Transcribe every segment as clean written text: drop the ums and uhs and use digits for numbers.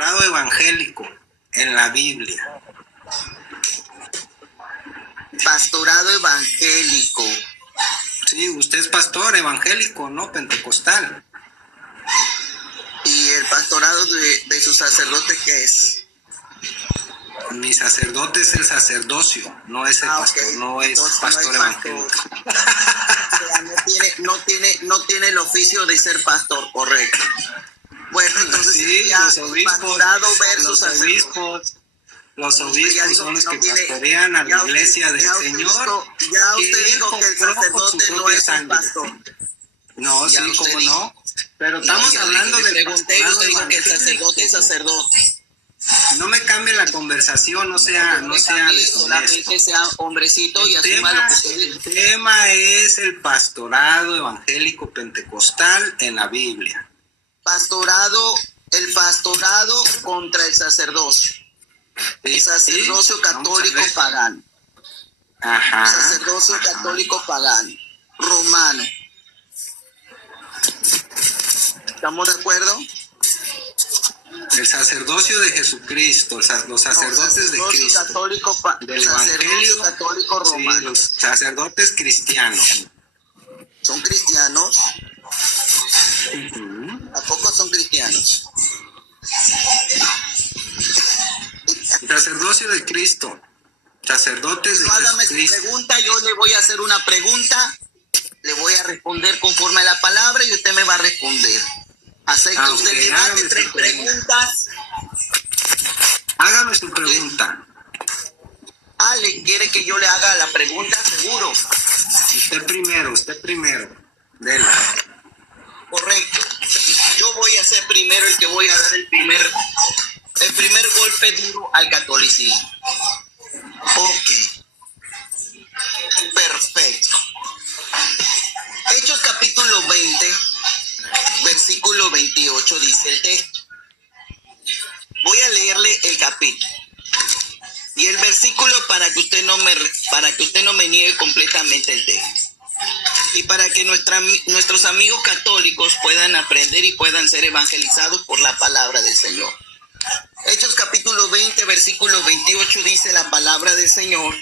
evangélico en la Biblia. Pastorado evangélico. Sí, usted es pastor evangélico, ¿no? Pentecostal. ¿Y el pastorado de su sacerdote qué es? Mi sacerdote es el sacerdocio, no es el pastor, okay. no es Entonces, pastor no es evangélico. O sea, no tiene el oficio de ser pastor, correcto. Bueno, entonces sí, los obispos, los obispos son los que pastorean a la iglesia del Señor. Ya usted dijo que el sacerdote no es un pastor. No, sí, cómo no. Pero estamos hablando de pregunté, usted dijo que el sacerdote es sacerdote. No me cambie la conversación, no sea solamente sea hombrecito y asuma lo que usted dijo. El tema es el pastorado evangélico pentecostal en la Biblia. El pastorado contra el sacerdocio. El sacerdocio católico pagano. Ajá. El sacerdocio católico pagano. Romano. ¿Estamos de acuerdo? El sacerdocio de Jesucristo, los sacerdotes de Cristo, del Evangelio, católico romano. Sí, los sacerdotes cristianos. ¿Son cristianos? ¿A poco son cristianos? El sacerdocio de Cristo, sacerdotes de Hágame su pregunta, yo le voy a hacer una pregunta, le voy a responder conforme a la palabra y usted me va a responder. ¿Acepta usted que haga 3 preguntas? Hágame su pregunta. ¿Le quiere que yo le haga la pregunta? Seguro. Usted primero. Dele. Correcto. Yo voy a ser primero el que voy a dar el primer golpe duro al catolicismo. Ok. Perfecto. Hechos capítulo 20. Versículo 28 dice el texto. Voy a leerle el capítulo y el versículo para que usted no me niegue completamente el texto y para que nuestros amigos católicos puedan aprender y puedan ser evangelizados por la palabra del Señor. Hechos capítulo 20 versículo 28 dice la palabra del Señor,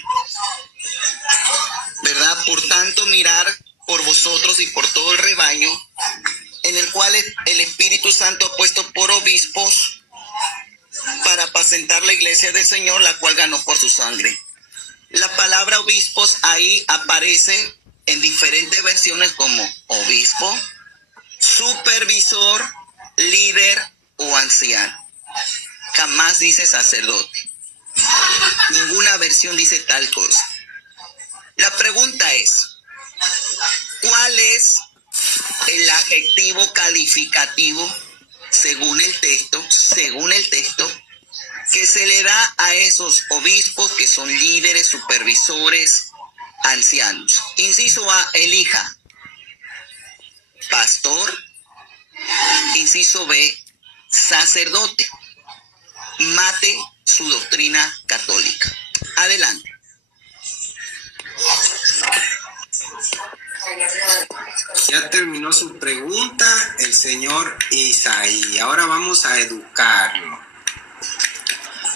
¿verdad? Por tanto, mirar por vosotros y por todo el rebaño en el cual el Espíritu Santo ha puesto por obispos para apacentar la iglesia del Señor, la cual ganó por su sangre. La palabra obispos ahí aparece en diferentes versiones como obispo, supervisor, líder o anciano. Jamás dice sacerdote. Ninguna versión dice tal cosa. La pregunta es, ¿cuál es el adjetivo calificativo según el texto, que se le da a esos obispos que son líderes, supervisores, ancianos? Inciso A, elija pastor. Inciso B, sacerdote. Mate su doctrina católica. Adelante. Ya terminó su pregunta el señor Isaí. Ahora vamos a educarlo.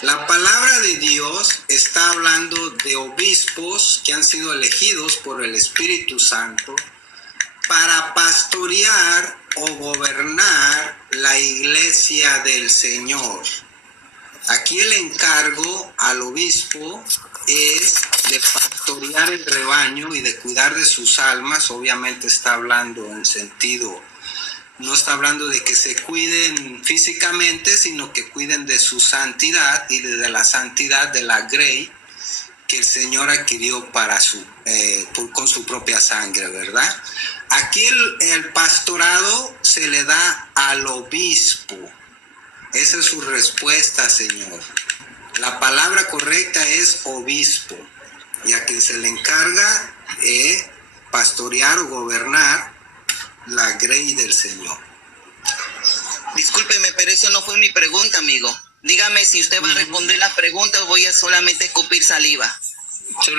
La palabra de Dios está hablando de obispos que han sido elegidos por el Espíritu Santo para pastorear o gobernar la iglesia del Señor. Aquí el encargo al obispo es de pastorear el rebaño y de cuidar de sus almas. Obviamente está hablando en sentido, no está hablando de que se cuiden físicamente, sino que cuiden de su santidad y de la santidad de la grey que el Señor adquirió para con su propia sangre, ¿verdad? Aquí el pastorado se le da al obispo. Esa es su respuesta, Señor. La palabra correcta es obispo, y a quien se le encarga pastorear o gobernar la grey del Señor. Discúlpeme, pero eso no fue mi pregunta, amigo. Dígame si usted va a responder la pregunta o voy a solamente escupir saliva. Se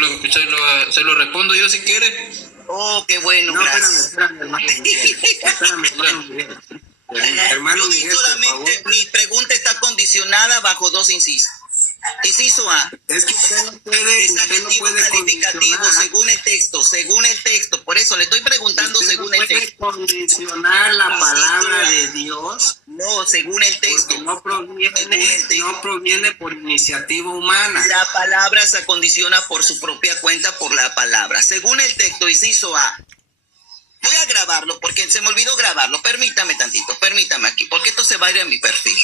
lo respondo yo si quiere. Oh, qué bueno, no, gracias. Espérame, hermano Miguel, hermano Miguel, por favor. Mis preguntas están condicionadas condicionada bajo dos incisos. Inciso A. Es que usted no Es puede calificativo condicionar. según el texto. Por eso le estoy preguntando Usted según no el puede texto. condicionar la palabra de Dios No, según el texto. porque no proviene por iniciativa humana. La palabra se acondiciona por su propia cuenta por la palabra. Según el texto, inciso A. Voy a grabarlo porque se me olvidó grabarlo. Permítame aquí, porque esto se va a ir a mi perfil.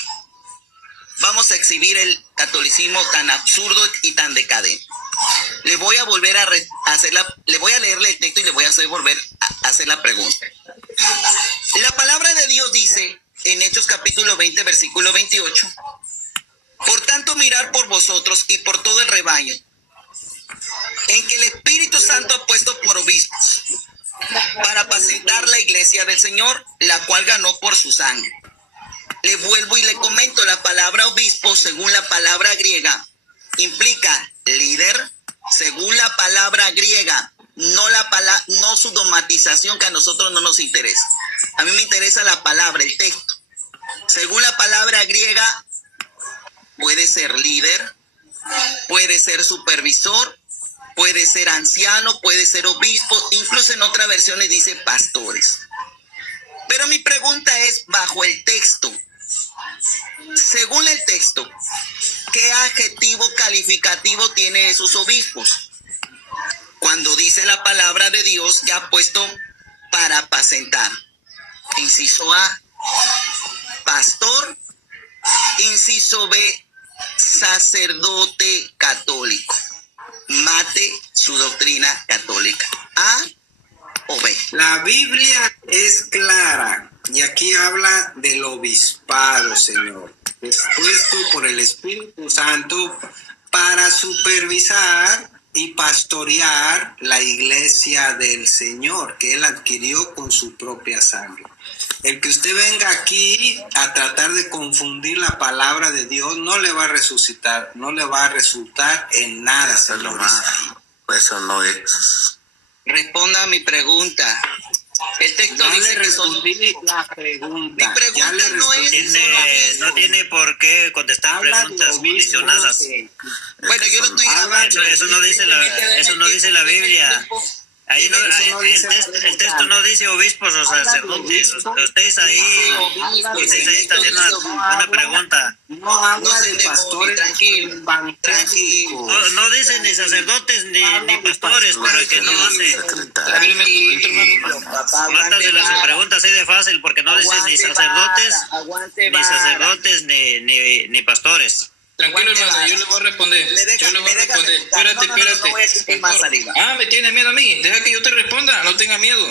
Vamos a exhibir el catolicismo tan absurdo y tan decadente. Le voy a volver a le voy a leerle el texto y le voy a volver a hacer la pregunta. La palabra de Dios dice en Hechos capítulo 20, versículo 28, por tanto mirar por vosotros y por todo el rebaño, en que el Espíritu Santo ha puesto por obispos, para apacentar la iglesia del Señor, la cual ganó por su sangre. Le vuelvo y le comento, la palabra obispo, según la palabra griega, implica líder, según la palabra griega, no su dogmatización, que a nosotros no nos interesa. A mí me interesa la palabra, el texto. Según la palabra griega, puede ser líder, puede ser supervisor, puede ser anciano, puede ser obispo, incluso en otras versiones dice pastores. Pero mi pregunta es, bajo el texto, según el texto, ¿qué adjetivo calificativo tiene esos obispos? Cuando dice la palabra de Dios que ha puesto para apacentar. Inciso A, pastor. Inciso B, sacerdote católico. Mate su doctrina católica. A o B. La Biblia es clara y aquí habla del obispado, Señor, dispuesto por el Espíritu Santo para supervisar y pastorear la iglesia del Señor que Él adquirió con su propia sangre. El que usted venga aquí a tratar de confundir la palabra de Dios no le va a resultar en nada, señor Isaí. Eso no es. Responda a mi pregunta. El texto Ya dice le que son... respondí la pregunta. Mi pregunta Ya le no es respondí. No tiene por qué contestar Habla de preguntas obispo, condicionadas. Bueno, yo lo estoy Habla grabando. Eso no dice la Biblia. Ahí no, el texto no dice obispos o sacerdotes. Ustedes ahí está haciendo una pregunta. No habla No se de demore, pastores tranquilo. evangélicos. No dice ni sacerdotes ni pastores, pero el que no hace. Mátasela su pregunta así de fácil, porque no dice ni sacerdotes ni pastores. Tranquilo, hermano, yo le voy a responder. Espérate. Pastor. Ah, me tiene miedo a mí. Deja que yo te responda, no tenga miedo.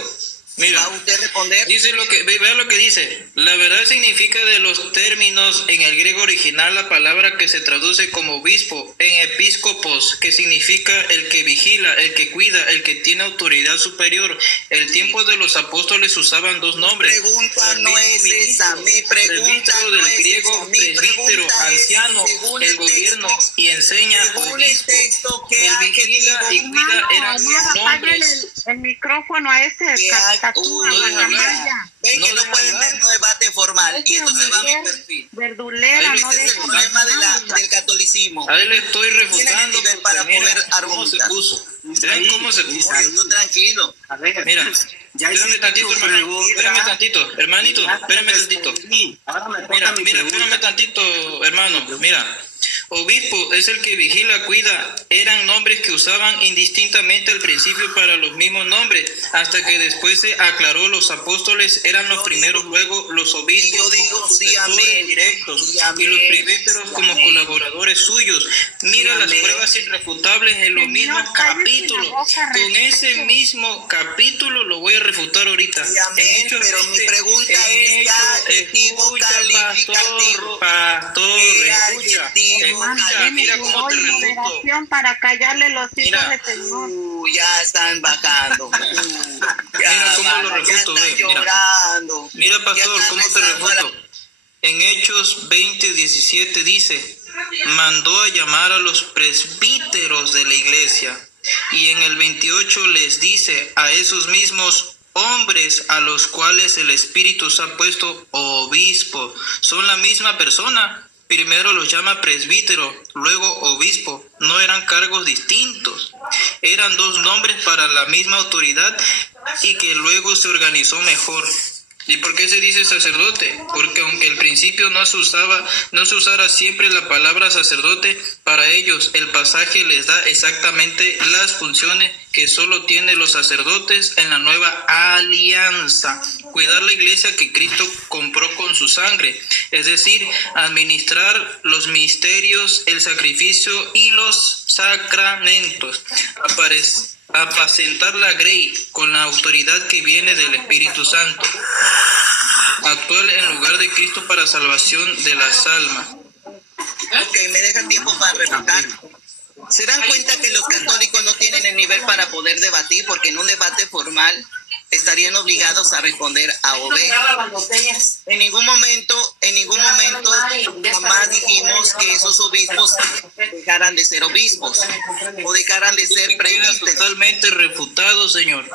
Mira, ¿Va usted a responder? dice vea lo que dice. La verdad significa de los términos en el griego original la palabra que se traduce como obispo en episcopos, que significa el que vigila, el que cuida, el que tiene autoridad superior. El tiempo de los apóstoles usaban dos nombres. Mi pregunta no es esa, mi pregunta Presbítero no del es griego, esa, mi presbítero, pregunta es, anciano, según el gobierno texto, y enseña según el obispo. texto, ¿qué El vigila y adjetivo? cuida eran Apágale nombres. el micrófono a ese ¿Qué Tatúa, no deja hablar. Guacamaya. Ven No que no deja pueden hablar. ver un debate formal y esto se va a mi perfil. Verdulera, Ahí no le Ese es de el problema del catolicismo. A él le estoy Tiene refutando nivel para porque mira poder cómo se argumentar. puso. Vean cómo se puso. Oye, tú tranquilo. A ver, Mira, ya espérame hiciste tantito, tu hermano. pregunta. Espérame tantito, hermanito. Ya te Espérame tantito. respondí. Ahora me toca Mira, mi espérame pregunta. tantito, hermano. Mira, obispo es el que vigila, cuida. Eran nombres que usaban indistintamente al principio para los mismos nombres, hasta que después se aclaró. Los apóstoles eran los primeros, luego los obispos, Y yo digo, como sí, sucesores amén. directos, Sí, y amén. los presbíteros Sí, como amén. colaboradores suyos. Mira Sí, las amén. pruebas irrefutables en los Señor, mismos cállese capítulos. la boca, Con ese respeto. mismo capítulo lo voy a refutar ahorita. Sí, amén, En Hechos pero mi 20, pregunta en es, ¿qué Hechos, adjetivo escucha, calificativo? Pastor, ¿Qué escucha, adjetivo escucha, mira cómo te refuto. moderación para callarle los hijos Mira. del Señor. Ya están bajando. Mira cómo lo refuto, ya ve, están mira. llorando. Mira, Ya pastor, están cómo te rezando a la- refuto. En Hechos 20:17 dice, mandó a llamar a los presbíteros de la iglesia. Y en el 28 les dice a esos mismos hombres a los cuales el Espíritu se ha puesto obispo. ¿Son la misma persona? Primero los llama presbítero, luego obispo. No eran cargos distintos. Eran dos nombres para la misma autoridad y que luego se organizó mejor. ¿Y por qué se dice sacerdote? Porque aunque al principio no se usara siempre la palabra sacerdote, para ellos el pasaje les da exactamente las funciones que solo tienen los sacerdotes en la nueva alianza: cuidar la iglesia que Cristo compró con su sangre, es decir, administrar los misterios, el sacrificio y los sacramentos, apacentar la grey con la autoridad que viene del Espíritu Santo, actuar en lugar de Cristo para salvación de las almas. Ok, me deja tiempo para refutar. ¿Se dan cuenta que los católicos no tienen el nivel para poder debatir? Porque en un debate formal estarían obligados a responder a o B. En ningún momento jamás dijimos que esos obispos dejaran de ser obispos o dejaran de ser presbíteros. Totalmente refutado, señor.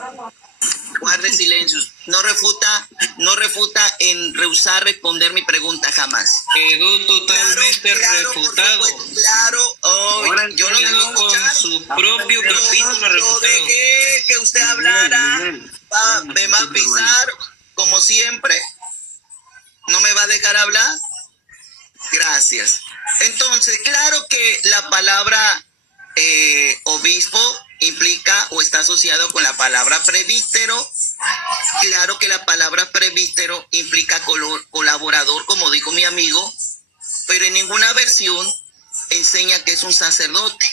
Guarde silencio. No refuta en rehusar responder mi pregunta jamás. Quedó totalmente refutado. Claro, yo lo dejé Con escuchar. su propio capítulo Yo refutado. dejé que usted hablara. Me va a pisar, como siempre. ¿No me va a dejar hablar? Gracias. Entonces, claro que la palabra obispo implica o está asociado con la palabra presbítero. Claro que la palabra presbítero implica colaborador, como dijo mi amigo, pero en ninguna versión enseña que es un sacerdote.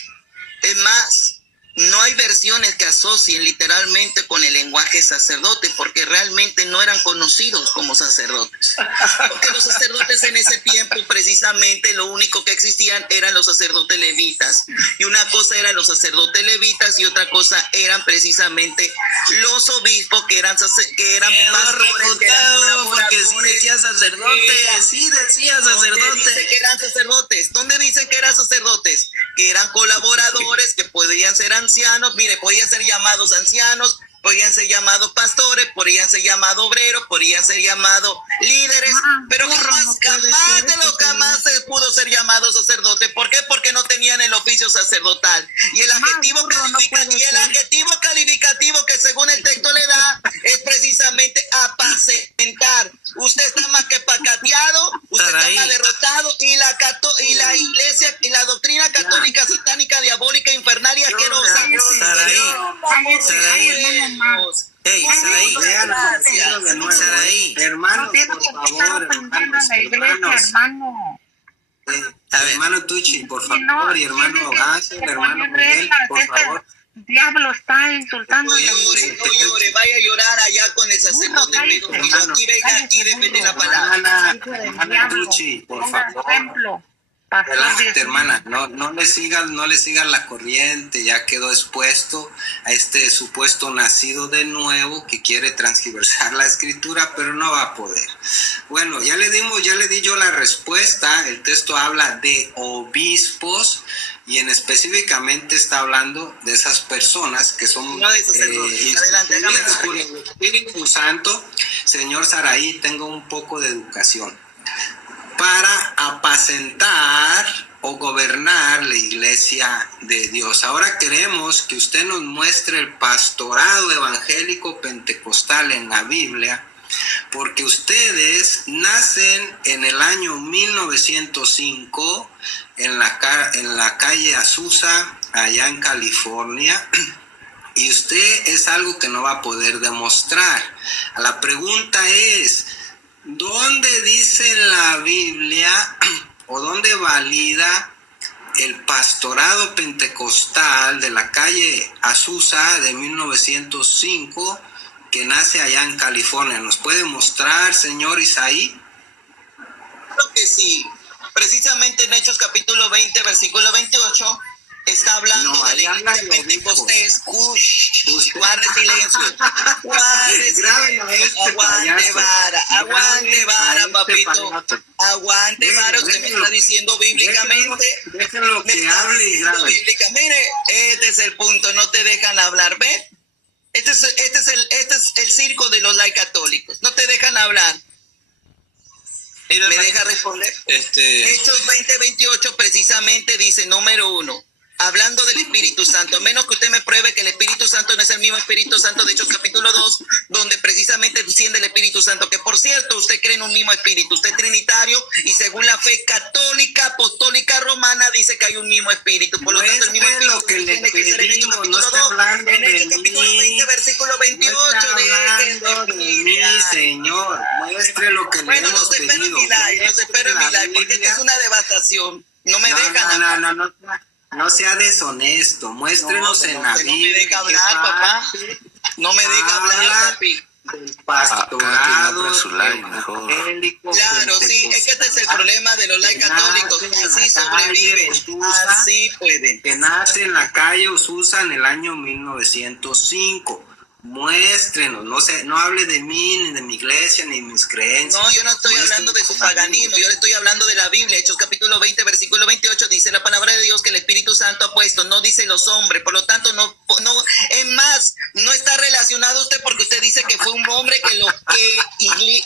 Es más, no hay versiones que asocien literalmente con el lenguaje sacerdote, porque realmente no eran conocidos como sacerdotes. Porque los sacerdotes en ese tiempo, precisamente, lo único que existían eran los sacerdotes levitas. Y una cosa eran los sacerdotes levitas y otra cosa eran precisamente los obispos que eran pastores. Que eran porque sí decía sacerdote, sí decía sacerdote. Dice que eran sacerdotes. ¿Dónde dicen que eran sacerdotes? Que eran colaboradores, que podrían ser ancianos, mire, podían ser llamados ancianos, podían ser llamados pastores, podían ser llamados obreros, podían ser llamados líderes, pero jamás se pudo ser llamado sacerdote. ¿Por qué? Porque no tenían el oficio sacerdotal. Y el adjetivo calificativo que según el texto le da es precisamente apacentar. Usted está más que pacateado, usted está más derrotado, y la iglesia y la doctrina católica satánica, diabólica, infernal y asquerosa. Hey, Saraí, Hermano, por favor, hermano Tucci, por favor, y hermano Gángel, hermano Miguel, por favor. Diablo está insultando. No llore, vaya a llorar allá con el sacerdote. Y depende la palabra. Hermana Tucci, por favor. Relájate, hermana, no le sigas la corriente. Ya quedó expuesto a este supuesto nacido de nuevo que quiere transgiversar la escritura, pero no va a poder. Bueno, ya le di yo la respuesta. El texto habla de obispos y específicamente está hablando de esas personas que son instruidas por el Espíritu Santo. Señor Saraí, tenga un poco de educación. Para apacentar o gobernar la iglesia de Dios. Ahora queremos que usted nos muestre el pastorado evangélico pentecostal en la Biblia, porque ustedes nacen en el año 1905 en la calle Azusa, allá en California, y usted es algo que no va a poder demostrar. La pregunta es, ¿dónde dice en la Biblia o dónde valida el pastorado pentecostal de la calle Azusa de 1905 que nace allá en California? ¿Nos puede mostrar, señor Isaí? Creo que sí. Precisamente en Hechos capítulo 20, versículo 28, está hablando de la iglesia Pentecostés. Guarde silencio. Aguante vara, papito. Aguante vara, usted me está diciendo bíblicamente. Déjenlo que hable y grabe. Mire, este es el punto, no te dejan hablar, ¿ves? Este es el circo de los laicos católicos, no te dejan hablar. Mira, ¿Me deja responder? Hechos 20:28 precisamente dice, número 1, hablando del Espíritu Santo, a menos que usted me pruebe que el Espíritu Santo no es el mismo Espíritu Santo de Hechos capítulo 2, donde precisamente desciende el Espíritu Santo, que por cierto, usted cree en un mismo Espíritu, usted es trinitario y según la fe católica, apostólica, romana, dice que hay un mismo Espíritu, por lo tanto el mismo Espíritu lo que le tiene que ser en Hechos pedimos, capítulo no está 2, hablando en de Hechos capítulo mí, 20, versículo 28, no está hablando de mí, Señor, muestre lo que le Bueno, hemos los espero en pedido. mi live, los espero en mi live, porque esta es una devastación, no me dejan hablar. No sea deshonesto, muéstrenos No, en no, la usted no me Biblia. deja hablar, papá. No me deja hablar, papi. Del pastorado, su like, mejor. Claro, sí, es que este es el problema de los laicos católicos. Así sobreviven, así pueden. Que nace en la calle Osusa en el año 1905. Muéstrenos, no hable de mí, ni de mi iglesia, ni de mis creencias. No, yo no estoy hablando de su paganismo, yo le estoy hablando de la Biblia. Hechos capítulo 20, versículo 28, dice la palabra de Dios que el Espíritu Santo ha puesto, no dice los hombres, por lo tanto, no, es más, no está relacionado usted porque usted dice que fue un hombre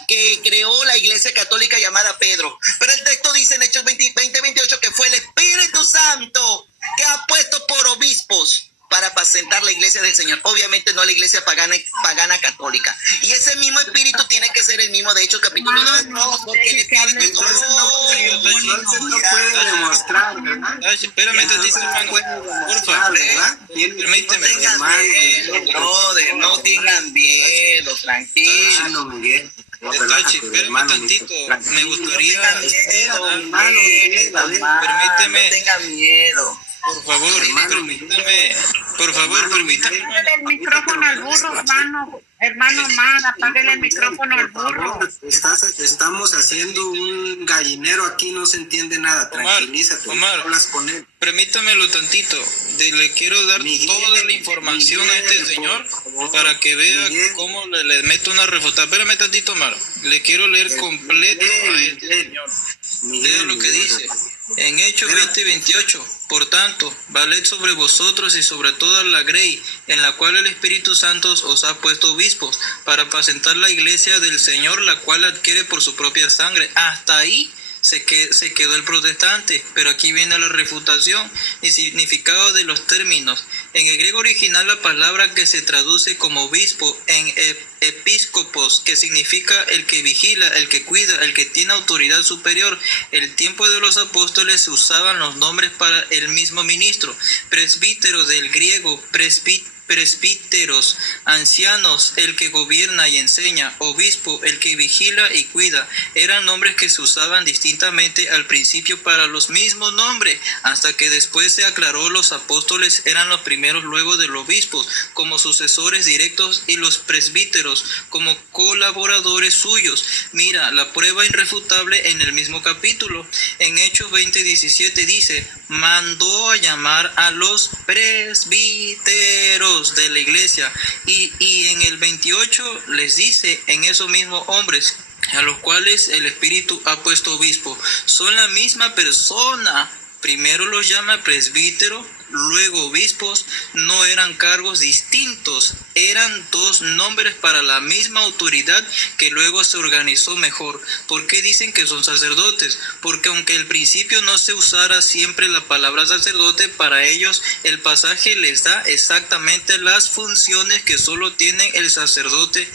que creó la iglesia católica llamada Pedro. Pero el texto dice en Hechos 20, 28 que fue el Espíritu Santo que ha puesto por obispos para apacentar la iglesia del Señor, obviamente no la iglesia pagana católica. Y ese mismo espíritu tiene que ser el mismo de Hechos capítulo 2, porque el espíritu no puede demostrar, ¿verdad? Espérame tantito, hermano. Porfa, permíteme. No tengan miedo, brother, no tengan miedo, tranquilo. No, Miguel. Tachi, espérame tantito. Me gustaría. Permíteme. No tengan miedo. Por favor, permítame. Por favor, permítame. Apáguele el micrófono al burro, hermano Omar, apáguele el micrófono al burro. Estamos haciendo un gallinero aquí, no se entiende nada. Tranquilízate, Omar, hablas con él. Permítamelo tantito. Le quiero dar toda la información a este señor para que vea cómo le meto una refutada. Espérame tantito, Omar. Le quiero leer completo a este señor. Vea lo que dice. En Hechos 20:28, por tanto, valed sobre vosotros y sobre toda la grey, en la cual el Espíritu Santo os ha puesto obispos, para apacentar la iglesia del Señor, la cual adquiere por su propia sangre. Hasta ahí se quedó el protestante, pero aquí viene la refutación y significado de los términos. En el griego original la palabra que se traduce como obispo en episcopos, que significa el que vigila, el que cuida, el que tiene autoridad superior. El tiempo de los apóstoles se usaban los nombres para el mismo ministro. Presbítero del griego presbíteros, ancianos, el que gobierna y enseña, obispo, el que vigila y cuida, eran nombres que se usaban distintamente al principio para los mismos nombres, hasta que después se aclaró los apóstoles eran los primeros luego de los obispos, como sucesores directos y los presbíteros como colaboradores suyos. Mira, la prueba irrefutable en el mismo capítulo. En Hechos 20:17 dice, mandó a llamar a los presbíteros de la iglesia, y en el 28 les dice, en esos mismos hombres a los cuales el Espíritu ha puesto obispo, son la misma persona. Primero los llama presbítero, luego obispos. No eran cargos distintos, eran dos nombres para la misma autoridad que luego se organizó mejor. ¿Por qué dicen que son sacerdotes? Porque aunque al principio no se usara siempre la palabra sacerdote, para ellos el pasaje les da exactamente las funciones que solo tienen el sacerdote,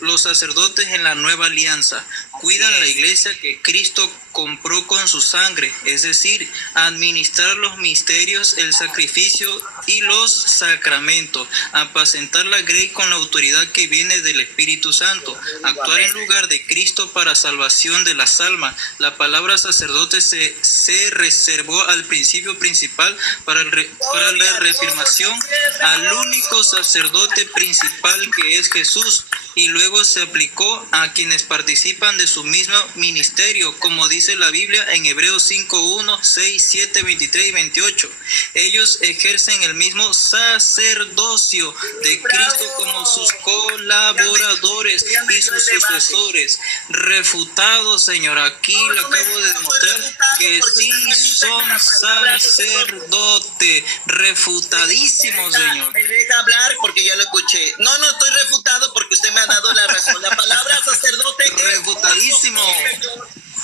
los sacerdotes en la nueva alianza. Cuidan la iglesia que Cristo compró con su sangre, es decir, administrar los misterios, el sacrificio y los sacramentos, apacentar la grey con la autoridad que viene del Espíritu Santo, actuar en lugar de Cristo para salvación de las almas. La palabra sacerdote se reservó al principio principal para la reafirmación al único sacerdote principal que es Jesús, y luego se aplicó a quienes participan de su mismo ministerio, como dice dice la Biblia en Hebreos 5:1, 6, 7, 23 y 28. Ellos ejercen el mismo sacerdocio de Cristo como sus colaboradores y sus sucesores. Refutado, Señor, aquí le acabo de demostrar que sí son sacerdotes. Refutadísimo, Señor. Me deja hablar porque ya lo escuché. No estoy refutado porque usted me ha dado la razón. La palabra sacerdote Refutadísimo.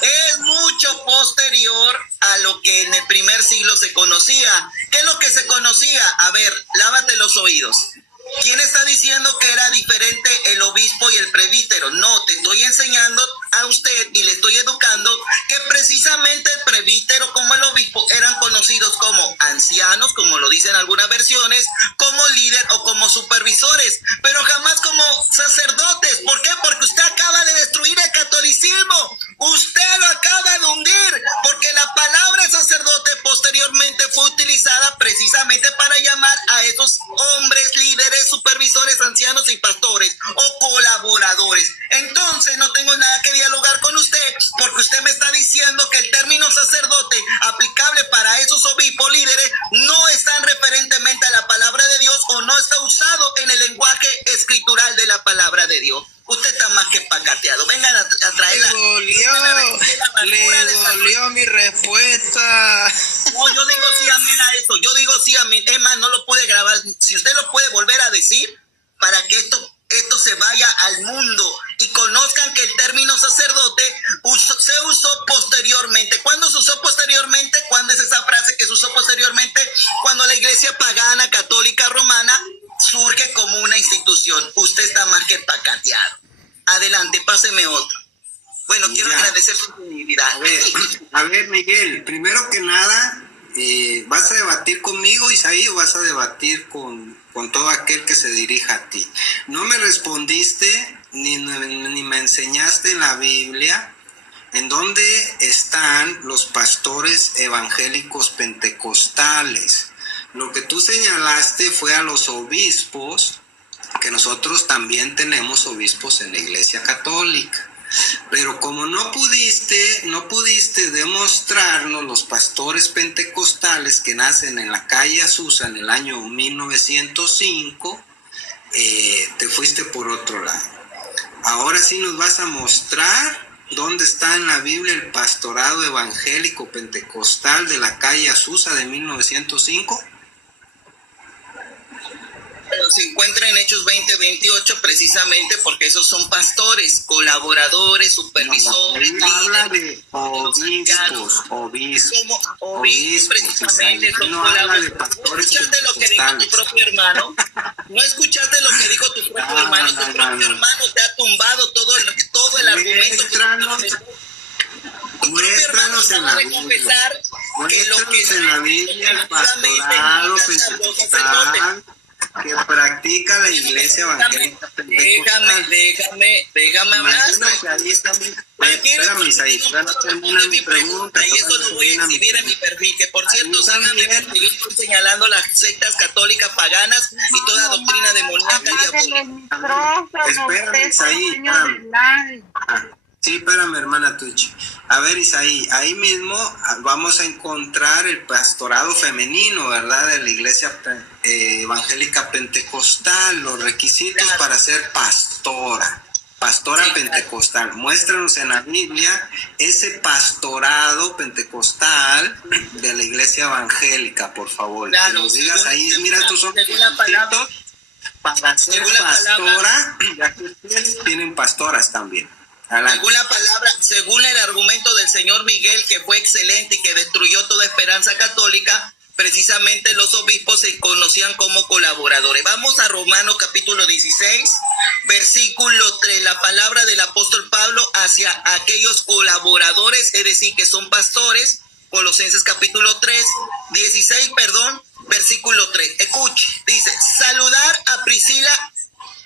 es mucho posterior a lo que en el primer siglo se conocía. ¿Qué es lo que se conocía? A ver, lávate los oídos. ¿Quién está diciendo que era diferente el obispo y el presbítero? No, te estoy enseñando a usted y le estoy educando que precisamente el presbítero como el obispo eran conocidos como ancianos, como lo dicen algunas versiones, como líder o como supervisores, pero jamás como sacerdotes. ¿Por qué? Porque usted acaba de destruir el catolicismo. Usted lo acaba de hundir, porque la palabra sacerdote posteriormente fue utilizada precisamente para llamar a esos hombres líderes, supervisores, ancianos y pastores o colaboradores. Entonces no tengo nada que dialogar con usted, porque usted me está diciendo que el término sacerdote aplicable para esos obispos líderes no está referentemente a la palabra de Dios o no está usado en el lenguaje escritural de la palabra de Dios. Usted está más que pacateado. Vengan a traerla. Le dolió mi respuesta. No, yo digo sí amén a eso. Yo digo sí amén. Es más, no lo puede grabar. Si usted lo puede volver a decir para que esto se vaya al mundo y conozcan que el término sacerdote se usó posteriormente. ¿Cuándo se usó posteriormente? ¿Cuándo es esa frase que se usó posteriormente? Cuando la iglesia pagana, católica, romana surge como una institución. Usted está más que pacateado. Adelante, páseme otro. Bueno, quiero agradecer su dignidad. A ver, Miguel, primero que nada, ¿vas a debatir conmigo, Isaí, o vas a debatir con todo aquel que se dirija a ti? No me respondiste ni me enseñaste en la Biblia en dónde están los pastores evangélicos pentecostales. Lo que tú señalaste fue a los obispos, que nosotros también tenemos obispos en la Iglesia Católica. Pero como no pudiste demostrarnos los pastores pentecostales que nacen en la calle Azusa en el año 1905, te fuiste por otro lado. Ahora sí nos vas a mostrar dónde está en la Biblia el pastorado evangélico pentecostal de la calle Azusa de 1905. Pero se encuentra en Hechos 20-28 precisamente porque esos son pastores, colaboradores, supervisores. No, habla de obispos, precisamente son no habla de colaboradores. pastores. ¿No escuchaste lo que dijo tu propio hermano? ¿No escuchaste lo que dijo tu propio hermano? Tu propio hermano te ha tumbado todo el argumento. Muéstranos en la Biblia. Muéstranos en la Biblia el pastorado pentecostal que practica la iglesia evangélica pentecostal. Déjame hablar. Espérame, Isaí, termina mi pregunta. Y eso lo voy a exhibir en mi perfil, que por cierto, síganme, porque yo estoy señalando las sectas católicas paganas y toda doctrina demoníaca y diabólica. Espérame, Isaí. Sí, espérame, hermana Tucci. A ver, Isaí, ahí mismo vamos a encontrar el pastorado femenino, ¿verdad? De la iglesia evangélica pentecostal, los requisitos para ser pastora pentecostal. Muéstranos en la Biblia ese pastorado pentecostal de la iglesia evangélica, por favor. Claro, que nos digas ahí, mira, estos son requisitos para ser pastora, ya que tienen pastoras también. Según el argumento del señor Miguel, que fue excelente y que destruyó toda esperanza católica, precisamente los obispos se conocían como colaboradores. Vamos a Romanos capítulo 16, versículo 3, la palabra del apóstol Pablo hacia aquellos colaboradores, es decir, que son pastores. Colosenses capítulo 3, 16, versículo 3. Escuche, dice: saludar a Priscila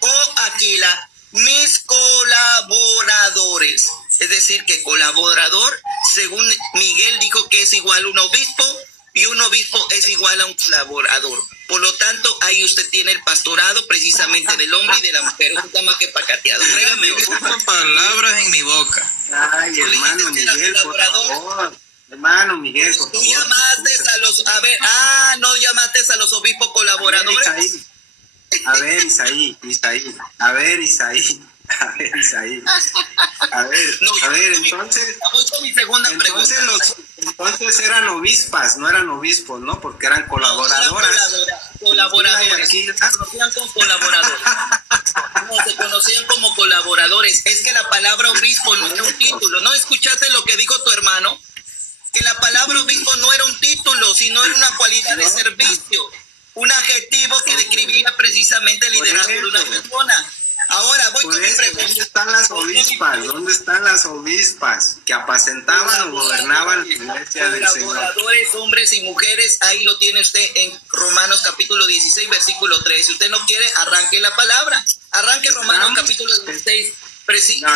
o Aquila, mis colaboradores. Es decir, que colaborador, según Miguel, dijo que es igual a un obispo, y un obispo es igual a un colaborador. Por lo tanto, ahí usted tiene el pastorado precisamente del hombre y de la mujer. Eso está más que pacateado. Tráigame otro. Pongo palabras en mi boca. Ay, hermano Miguel, por favor. Hermano Miguel, por Tú favor. llamaste a los, no llamaste a los obispos colaboradores. A ver, Isaí. A ver, entonces. Voy con mi segunda pregunta. Entonces eran obispas, no eran obispos, ¿no? Porque eran colaboradoras. Colaboradores. Se conocían como colaboradores. No, se conocían como colaboradores. Es que la palabra obispo no era un título. ¿No escuchaste lo que dijo tu hermano? Que la palabra obispo no era un título, sino era una cualidad de servicio. Un adjetivo que describía precisamente el liderazgo de una persona. Ahora voy con mi pregunta. ¿Dónde están las obispas? ¿Dónde están las obispas que apacentaban o gobernaban la iglesia del Señor? Colaboradores, hombres y mujeres, ahí lo tiene usted en Romanos capítulo 16, versículo 3. Si usted no quiere, arranque la palabra. Arranque Romanos capítulo 16. No,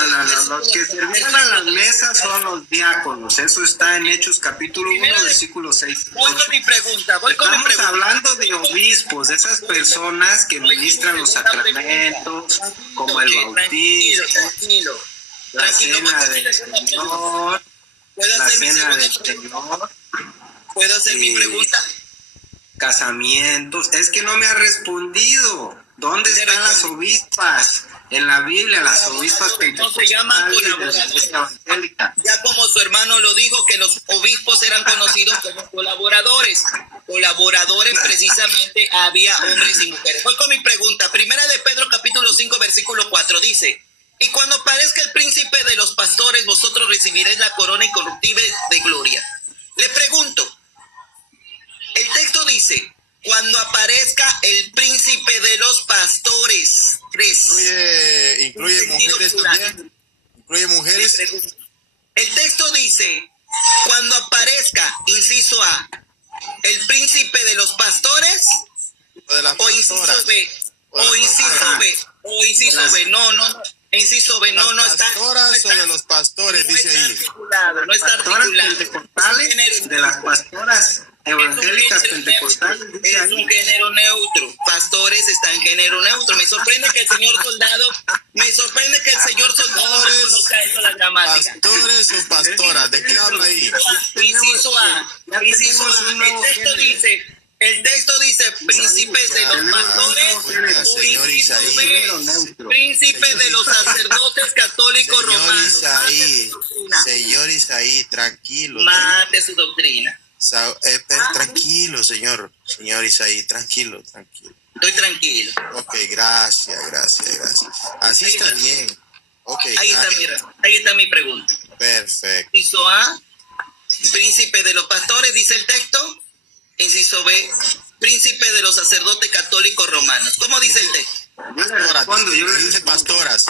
los que servían a las mesas son los diáconos. Eso está en Hechos capítulo 1, versículo 6. Voy con mi pregunta. Estamos hablando de obispos, de esas personas que ministran los sacramentos, como el bautismo, la cena del Señor, la cena del Señor. ¿Puedo hacer mi pregunta? Casamientos. Es que no me ha respondido. ¿Dónde están las obispas? En la Biblia, las obispas pentecostales se llaman colaboradores. Ya como su hermano lo dijo, que los obispos eran conocidos como colaboradores. Colaboradores, precisamente, había hombres y mujeres. Voy con mi pregunta. Primera de Pedro, capítulo 5, versículo 4, dice: y cuando aparezca el príncipe de los pastores, vosotros recibiréis la corona incorruptible de gloria. Le pregunto, el texto dice: cuando aparezca el príncipe de los pastores. Incluye mujeres también. Incluye mujeres. El texto dice: cuando aparezca, inciso A, el príncipe de los pastores, o inciso B, o inciso B, o inciso B. No. Inciso B, no está. Pastoras o de los pastores, dice ahí. No está articulado. De las pastoras evangélicas pentecostales. Es un género neutro. Pastores está en género neutro. Me sorprende que el señor soldado reconozca eso, la gramática. Pastores o pastoras, ¿de qué habla ahí? Inciso A. El texto dice príncipes de los pastores, señor Isaí, príncipes de los sacerdotes católicos romanos. Señor Isaí, tranquilo. Mate su doctrina. Tranquilo, señor Isaí, tranquilo. Estoy tranquilo. Ok, gracias. Así está bien. Okay, ahí está mi pregunta. Perfecto. Inciso A, príncipe de los pastores, dice el texto. Inciso B, príncipe de los sacerdotes católicos romanos. ¿Cómo dice el texto? Ahí dice pastoras.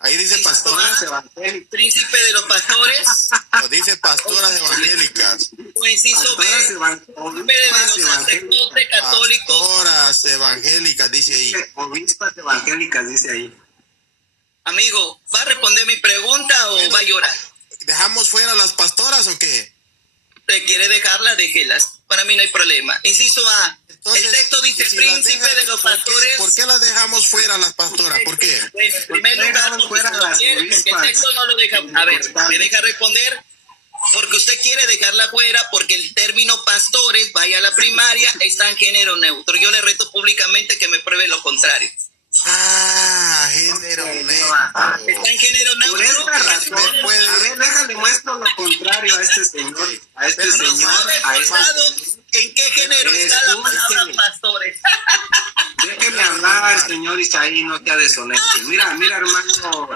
Ahí dice pastoras evangélicas. Príncipe de los pastores. No, dice pastoras evangélicas. O inciso B, príncipe de los sacerdotes católicos. Pastoras evangélicas, dice ahí. Obispas evangélicas, dice ahí. Amigo, ¿va a responder mi pregunta o va a llorar? ¿Dejamos fuera las pastoras o qué? ¿Te quiere dejarlas? Déjelas. Para mí no hay problema. Inciso A. Entonces, el texto dice príncipe de los pastores. ¿Por qué las dejamos fuera las pastoras? ¿Por qué? Bueno, en primer lugar, fuera las obispas. El texto no lo deja. A ver, ¿me deja responder? Porque usted quiere dejarla fuera, porque el término pastores, vaya a la primaria, está en género neutro. Yo le reto públicamente que me pruebe lo contrario. Género neutro. Está en género neutro. Por esta razón, a ver, déjale muestro lo contrario a este señor. ¿En qué género está la palabra pastores? Déjeme hablar, señor Isaí, no sea deshonesto. Mira,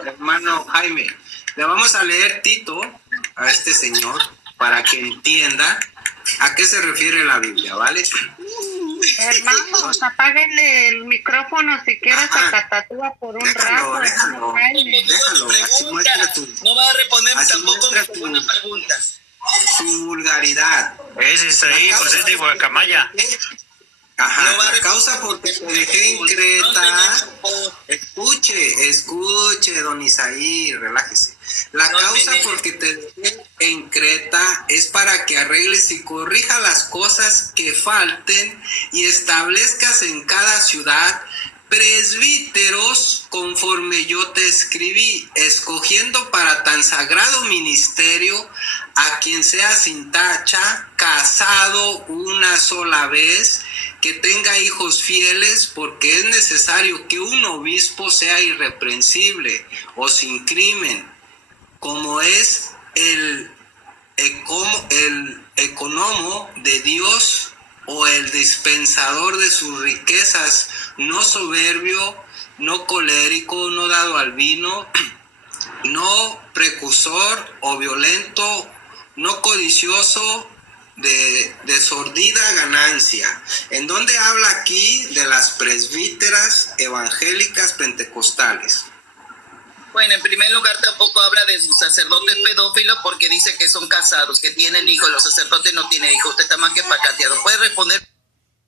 hermano Jaime, le vamos a leer Tito a este señor para que entienda a qué se refiere la Biblia, ¿vale? Hermanos, apáguenle el micrófono si quieres a Catatúa por un rato. Déjalo, así muestra tu... No va a responder tampoco mi segunda pregunta. Su vulgaridad. Ese está ahí, pues es de Guacamaya. Ajá, la causa porque te dejé en Creta. Escuche, don Isaí, relájese. La causa porque te dejé en Creta es para que arregles y corrijas las cosas que falten y establezcas en cada ciudad presbíteros conforme yo te escribí, escogiendo para tan sagrado ministerio a quien sea sin tacha, casado una sola vez, que tenga hijos fieles, porque es necesario que un obispo sea irreprensible o sin crimen, como es el economo de Dios o el dispensador de sus riquezas, no soberbio, no colérico, no dado al vino, no precursor o violento, no codicioso de sordida ganancia. ¿En dónde habla aquí? De las presbíteras evangélicas pentecostales. Bueno, en primer lugar tampoco habla de sus sacerdotes pedófilos porque dice que son casados, que tienen hijos. Los sacerdotes no tienen hijos. Usted está más que pacateado. ¿Puede responder?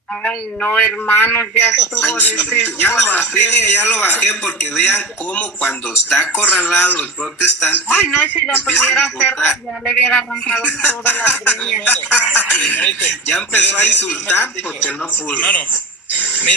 Ay, no, hermanos, ya estuvo de ese... Ya lo bajé porque vean cómo cuando está acorralado el protestante... Ay, no, si lo tuviera cerca, ya le hubiera arrancado todas las greñas. Ya empezó a insultar porque no pudo. Hermano,